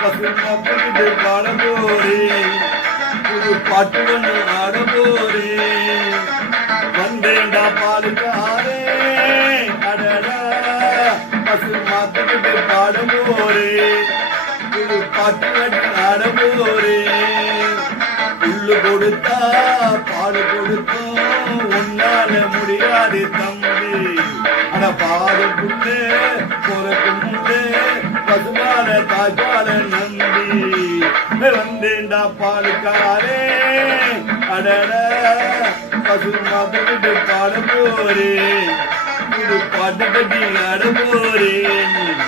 பசுமாட்டு பாட போறேன், புது பாட்டு ஒன்று ஆட போறேன். வந்தேண்டா பாலுக்காரே அடடா, பசுமாட்டு பாட போறேன், புது பாட்டு ஒன்று ஆட போறேன். புல்லு கொடுத்தா பாடு கொடுத்தோம், உன்னால முடியாது தம்பி. ஆனா பாடு புண்ணு பொறுக்கு முன்னே பசுமால தாய்ப்பால நம்பி. வந்தேண்டா பாலுக்காரே அடட, பசுமாட்டு பாட போறேன், இது பாட்டு கட்டி ஆட போறேன்.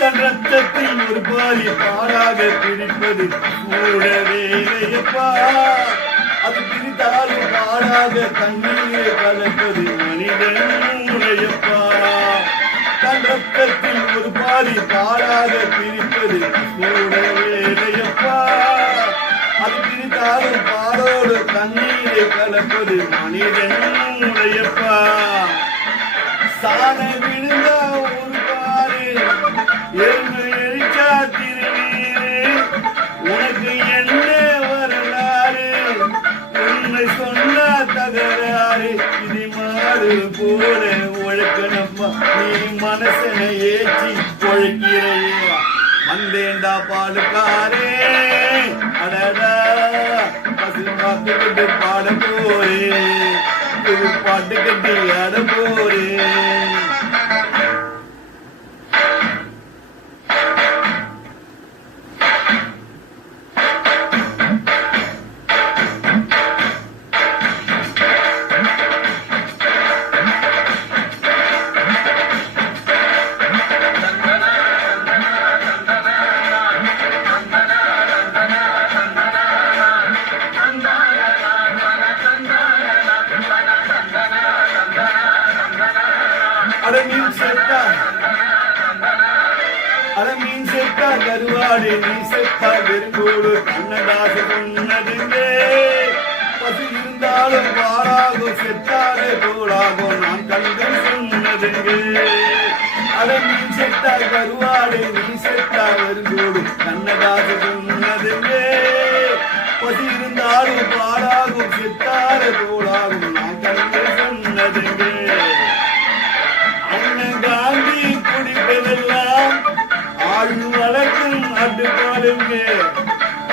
தன் ரத்தத்தில் ஒரு பாலி பாடாக பிரிப்பது கூட வேலையப்பா, அது பிரித்தாலும் பாடாக தண்ணீரை கலப்பது மனிதனுடையப்பா. தன் ரத்தத்தில் ஒரு பாலி பாடாக பிரிப்பது கூட வேலையப்பா, அது பிரித்தாலும் பாடோடு தண்ணீரை கலப்பது மனிதனுடையப்பா. சாண விழுந்த ஒரு பாரு எரிச்சா திருநீரு, உனக்கு என்ன வரலாறு, உண்மை சொன்னா தகராறு. இது மாறு போல உழைக்கணப்பா, நீ மனசனை ஏற்றி உழைக்கிறையா. வந்தேண்டா பாலுக்காரே அடடா, பசுமாட்டு பாட போறேன், புது பாட்டு கட்டி ஆட போறேன். மீன் செத்தா கருவாடு, நீ செத்தா வெறுங்கோடு, கண்ணதாச சொன்னதுங்கே. பசு இருந்தாலும் பாராகும், செத்தாலே போடாகும், நான் கண்டு சொன்னதுங்கே. மீன் செத்தா கருவாடு, நீ செத்தா வெறுங்கோடு, கண்ணதாச சொன்னதுங்கே. பசு இருந்தாலும் பாராகும், செத்தாலே போடாகும், நான் கண்டு சொன்னதுங்கே. அண்ணன் காந்தி குடிப்பதெல்லாம் ஆழ்ந்து வளர்க்கும் அட்டு பாருங்க,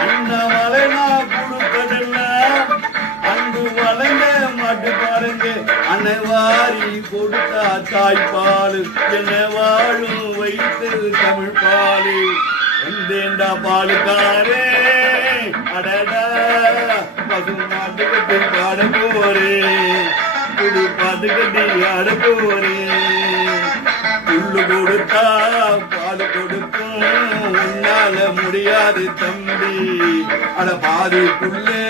அண்ணாமலை நான் கொடுப்பதெல்லாம் அன்பு வளர்ந்த மாட்டு பாருங்க. அன்னை வாரி கொடுத்தா தாய்ப்பாலு, என்ன வாழும் வைத்து தமிழ் பாலு. வந்தேண்டா பாலுக்காரே அடடா, பசுமாட்டு கட்டி பாட போறேன், புது பாட்டு கட்டி ஆட போறேன். புல்லு கொடுத்தா பால் கொடுக்கும், உன்னால முடியாது தம்பி. அட பாதி புள்ளே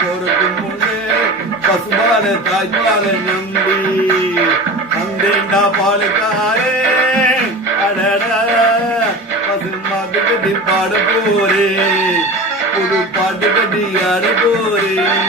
பொறுக்கு முன்னே பசுபால தாய்ப்பால நம்பி. வந்தேண்டா பாலுக்காரே அடடா, பசுமாட்டு கட்டி பாட போறேன், புது பாட்டு கட்டி ஆட போறேன்.